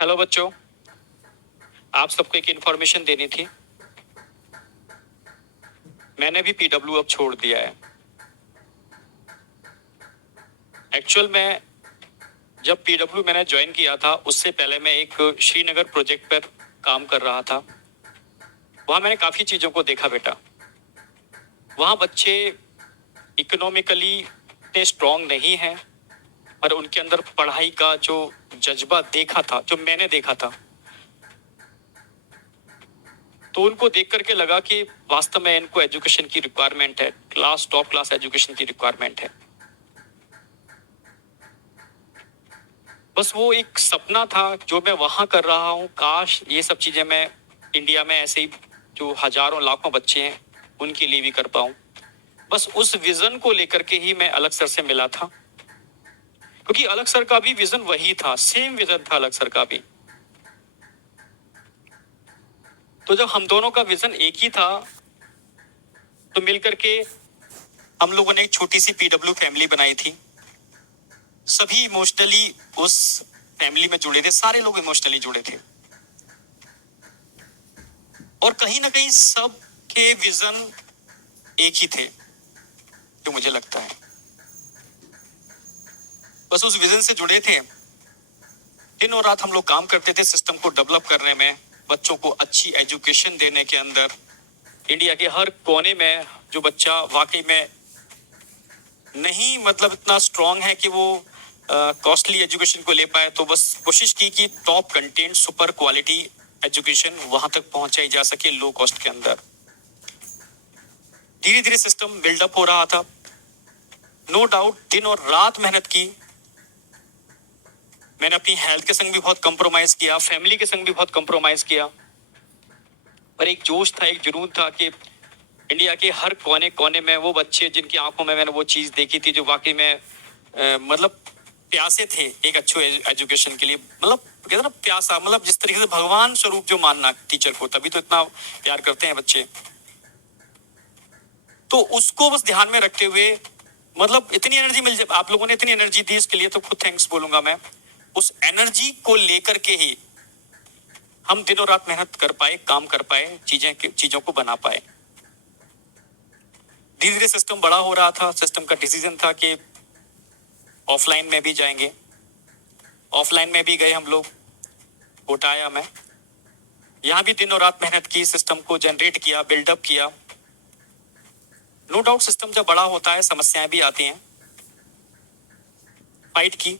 Hello बच्चों, आप सबको एक इन्फॉर्मेशन देनी थी। मैंने भी पीडब्ल्यू अब छोड़ दिया है। एक्चुअल में जब पीडब्ल्यू मैंने ज्वाइन किया था उससे पहले मैं एक श्रीनगर प्रोजेक्ट पर काम कर रहा था। वहाँ मैंने काफ़ी चीज़ों को देखा बेटा। वहाँ बच्चे इकोनॉमिकली इतने स्ट्रांग नहीं हैं, पर उनके अंदर पढ़ाई का जो जज्बा देखा था, जो मैंने देखा था, तो उनको देख करके लगा कि वास्तव में इनको एजुकेशन की रिक्वायरमेंट है, टॉप क्लास एजुकेशन की रिक्वायरमेंट है। बस वो एक सपना था जो मैं वहां कर रहा हूँ। काश ये सब चीजें मैं इंडिया में ऐसे ही जो हजारों लाखों बच्चे हैं उनके लिए भी कर पाऊं। बस उस विजन को लेकर के ही मैं अलग सर से मिला था, क्योंकि अलग सर का भी विजन वही था, सेम विजन था अलग सर का भी। तो जब हम दोनों का विजन एक ही था तो मिलकर के हम लोगों ने एक छोटी सी पीडब्ल्यू फैमिली बनाई थी। सभी इमोशनली उस फैमिली में जुड़े थे, सारे लोग इमोशनली जुड़े थे, और कहीं ना कहीं सब के विजन एक ही थे, जो मुझे लगता है। बस उस विजन से जुड़े थे। दिन और रात हम लोग काम करते थे सिस्टम को डेवलप करने में, बच्चों को अच्छी एजुकेशन देने के अंदर। इंडिया के हर कोने में जो बच्चा वाकई में नहीं मतलब इतना स्ट्रांग है कि वो कॉस्टली एजुकेशन को ले पाए, तो बस कोशिश की कि top content super quality education वहां तक पहुंचाई जा सके लो कॉस्ट के अंदर। धीरे धीरे सिस्टम बिल्डअप हो रहा था। नो डाउट दिन और रात मेहनत की। मैंने अपनी हेल्थ के संग भी बहुत कंप्रोमाइज किया, फैमिली के संग भी बहुत कंप्रोमाइज किया, पर एक जोश था, एक जुनून था कि इंडिया के हर कोने कोने में वो बच्चे जिनकी आंखों में मैंने वो चीज देखी थी, जो वाकई में मतलब प्यासे थे एक अच्छे एजुकेशन के लिए। मतलब कहते ना प्यासा, मतलब जिस तरीके से भगवान स्वरूप जो मानना टीचर को, तभी तो इतना प्यार करते हैं बच्चे। तो उसको बस ध्यान में रखते हुए, मतलब इतनी एनर्जी मिल जाए, आप लोगों ने इतनी एनर्जी दी इसके लिए तो खुद थैंक्स बोलूंगा मैं। उस एनर्जी को लेकर के ही हम दिनों रात मेहनत कर पाए, काम कर पाए, चीजों को बना पाए। धीरे धीरे सिस्टम बड़ा हो रहा था। सिस्टम का डिसीजन था कि ऑफलाइन में भी जाएंगे। ऑफलाइन में भी गए हम लोग, कोटा आया मैं। यहाँ भी दिनों रात मेहनत की, सिस्टम को जनरेट किया, बिल्डअप किया। नो डाउट सिस्टम जब बड़ा होता है समस्याएं भी आती हैं। फाइट की,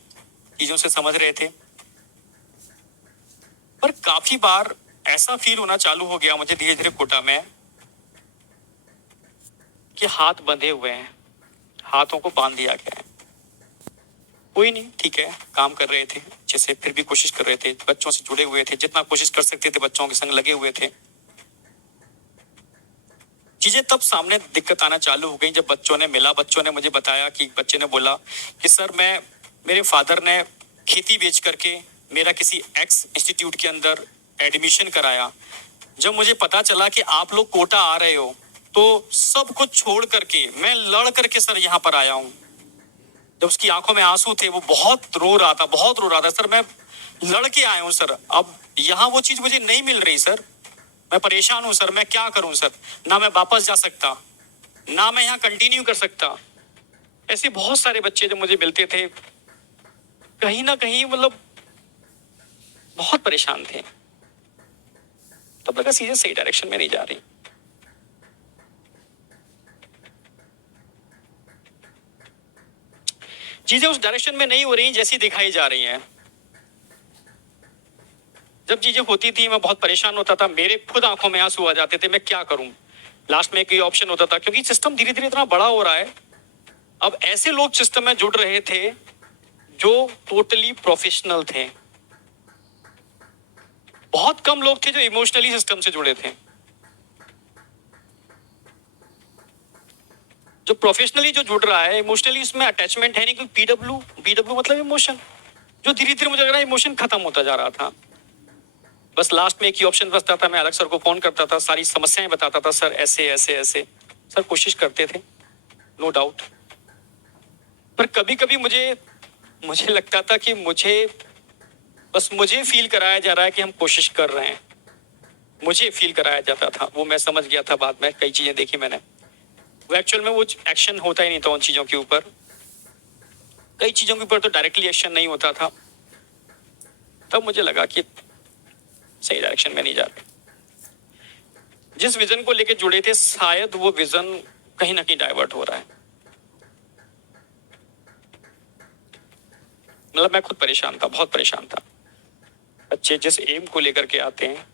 चीजों से समझ रहे थे, पर काफी बार ऐसा फील होना चालू हो गया मुझे धीरे धीरे कोटा में कि हाथ बंधे हुए हैं, हाथों को बांध दिया गया है। कोई नहीं, ठीक है, काम कर रहे थे अच्छे से, फिर भी कोशिश कर रहे थे, बच्चों से जुड़े हुए थे, जितना कोशिश कर सकते थे बच्चों के संग लगे हुए थे। चीजें तब सामने दिक्कत आना चालू हो गई जब बच्चों ने मिला। बच्चों ने मुझे बताया कि बच्चे ने बोला कि सर मेरे फादर ने खेती बेच करके मेरा किसी एक्स इंस्टीट्यूट के अंदर एडमिशन कराया। जब मुझे पता चला कि आप लोग कोटा आ रहे हो तो सब कुछ छोड़ करके मैं लड़ करके सर यहाँ पर आया हूँ। जब उसकी आंखों में आंसू थे, वो बहुत रो रहा था, बहुत रो रहा था। सर मैं लड़ के आया हूँ सर, अब यहाँ वो चीज मुझे नहीं मिल रही सर, मैं परेशान हूँ सर, मैं क्या करूँ सर, ना मैं वापस जा सकता, ना मैं यहाँ कंटिन्यू कर सकता। ऐसे बहुत सारे बच्चे जब मुझे मिलते थे, कहीं ना कहीं मतलब बहुत परेशान थे। तब लगा चीजें सही डायरेक्शन में नहीं जा रही। चीजें उस डायरेक्शन में नहीं हो रही जैसी दिखाई जा रही हैं। जब चीजें होती थी मैं बहुत परेशान होता था, मेरे खुद आंखों में आंसू आ जाते थे, मैं क्या करूं। लास्ट में एक ही ऑप्शन होता था, क्योंकि सिस्टम धीरे धीरे इतना बड़ा हो रहा है। अब ऐसे लोग सिस्टम में जुड़ रहे थे जो टोटली प्रोफेशनल थे। बहुत कम लोग थे जो इमोशनली सिस्टम से जुड़े थे। जो प्रोफेशनली जो जुड़ रहा है, इमोशनली उसमें अटैचमेंट है नहीं, क्योंकि पीडब्ल्यू पीडब्ल्यू मतलब इमोशन, जो धीरे धीरे मुझे लग रहा है इमोशन खत्म होता जा रहा था। बस लास्ट में एक ही ऑप्शन बचता था, मैं अलग सर को फोन करता था, सारी समस्याएं बताता था, सर ऐसे ऐसे ऐसे। सर कोशिश करते थे, नो डाउट, पर कभी कभी मुझे मुझे लगता था कि मुझे बस मुझे फील कराया जा रहा है कि हम कोशिश कर रहे हैं, मुझे फील कराया जाता था। वो मैं समझ गया था बाद में, कई चीजें देखी मैंने। वो एक्चुअल में वो एक्शन होता ही नहीं था उन चीजों के ऊपर, कई चीजों के ऊपर तो डायरेक्टली एक्शन नहीं होता था। तब मुझे लगा कि सही डायरेक्शन में नहीं जा रहे। जिस विजन को लेकर जुड़े थे शायद वो विजन कहीं ना कहीं डाइवर्ट हो रहा है। मतलब मैं खुद परेशान था, बहुत परेशान था। बच्चे जिस एम को लेकर के आते हैं,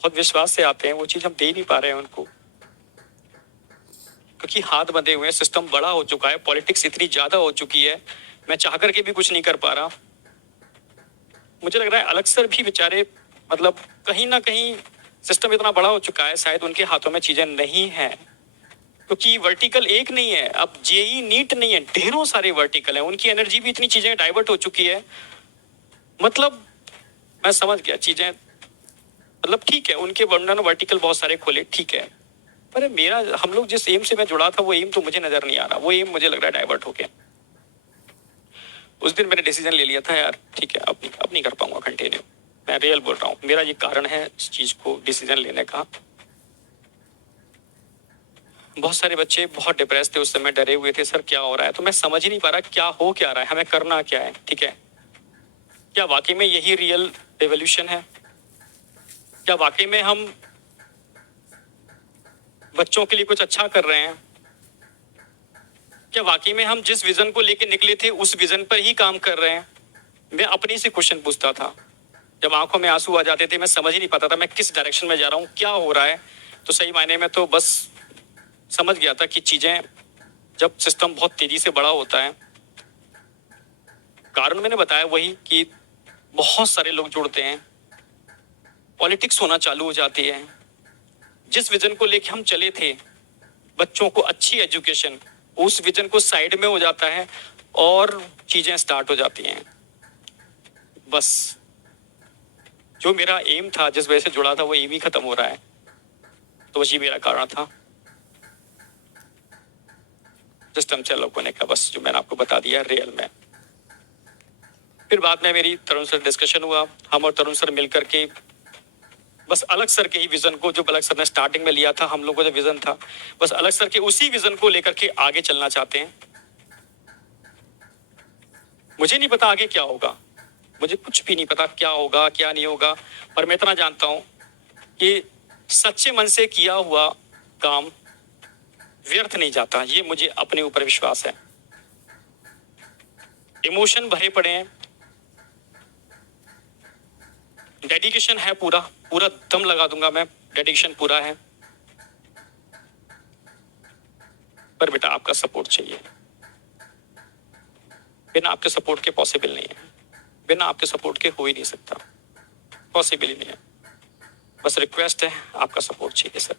बहुत विश्वास से आते हैं, वो चीज हम दे नहीं पा रहे हैं उनको, क्योंकि हाथ बंधे हुए हैं, सिस्टम बड़ा हो चुका है, पॉलिटिक्स इतनी ज्यादा हो चुकी है, मैं चाह करके भी कुछ नहीं कर पा रहा। मुझे लग रहा है अलग सर भी बेचारे, मतलब कहीं ना कहीं सिस्टम इतना बड़ा हो चुका है, शायद उनके हाथों में चीजें नहीं है, क्योंकि वर्टिकल एक नहीं है, अब जेई नीट नहीं है, ढेरों सारे वर्टिकल है, उनकी एनर्जी भी इतनी चीजें डाइवर्ट हो चुकी है। मतलब मैं समझ गया चीजें, मतलब ठीक है उनके वर्णन वर्टिकल बहुत सारे खोले, ठीक है, पर मेरा, हम लोग जिस एम से मैं जुड़ा था वो एम तो मुझे नजर नहीं आ रहा, वो एम मुझे लग रहा है डाइवर्ट हो गया। उस दिन मैंने डिसीजन ले लिया था यार ठीक है, अब नहीं कर पाऊंगा कंटिन्यू, मैं रियल बोल रहा हूँ, मेरा ये कारण है इस चीज को डिसीजन लेने का। बहुत सारे बच्चे बहुत डिप्रेस थे उस समय, डरे हुए थे सर क्या हो रहा है, तो मैं समझ ही नहीं पा रहा क्या हो क्या रहा है, हमें करना क्या है, ठीक है, क्या वाकई में यही रियल रेवोल्यूशन है, क्या वाकई में हम बच्चों के लिए कुछ अच्छा कर रहे हैं, क्या वाकई में हम जिस विजन को लेकर निकले थे उस विजन पर ही काम कर रहे हैं। मैं अपने से क्वेश्चन पूछता था, जब आंखों में आंसू आ जाते थे, मैं समझ ही नहीं पाता था मैं किस डायरेक्शन में जा रहा हूँ, क्या हो रहा है। तो सही मायने में तो बस समझ गया था कि चीजें, जब सिस्टम बहुत तेजी से बड़ा होता है, कारण मैंने बताया वही कि बहुत सारे लोग जुड़ते हैं, पॉलिटिक्स होना चालू हो जाती है। जिस विजन को लेकर हम चले थे, बच्चों को अच्छी एजुकेशन, उस विजन को साइड में हो जाता है और चीजें स्टार्ट हो जाती हैं। बस जो मेरा एम था, जिस वजह से जुड़ा था, वो एम ही खत्म हो रहा है। तो बस ये मेरा कारण था, सिस्टम से लोगों ने कहा, बस जो मैंने आपको बता दिया रियल में। फिर बाद में मेरी तरुण सर डिस्कशन हुआ, हम और तरुण सर मिलकर के बस अलग सर के ही विजन को, जो अलग सर ने स्टार्टिंग में लिया था, हम लोगों का जो विजन था, बस अलग सर के उसी विजन को लेकर के आगे चलना चाहते हैं। मुझे नहीं पता आगे क्या होगा, मुझे कुछ भी नहीं पता क्या होगा क्या नहीं होगा, पर मैं इतना जानता हूं कि सच्चे मन से किया हुआ काम व्यर्थ नहीं जाता, ये मुझे अपने ऊपर विश्वास है। इमोशन भरे पड़े हैं, डेडिकेशन है, पूरा पूरा दम लगा दूंगा मैं, डेडिकेशन पूरा है, पर बेटा आपका सपोर्ट चाहिए। बिना आपके सपोर्ट के पॉसिबल नहीं है, बिना आपके सपोर्ट के हो ही नहीं सकता, पॉसिबल ही नहीं है। बस रिक्वेस्ट है, आपका सपोर्ट चाहिए सर।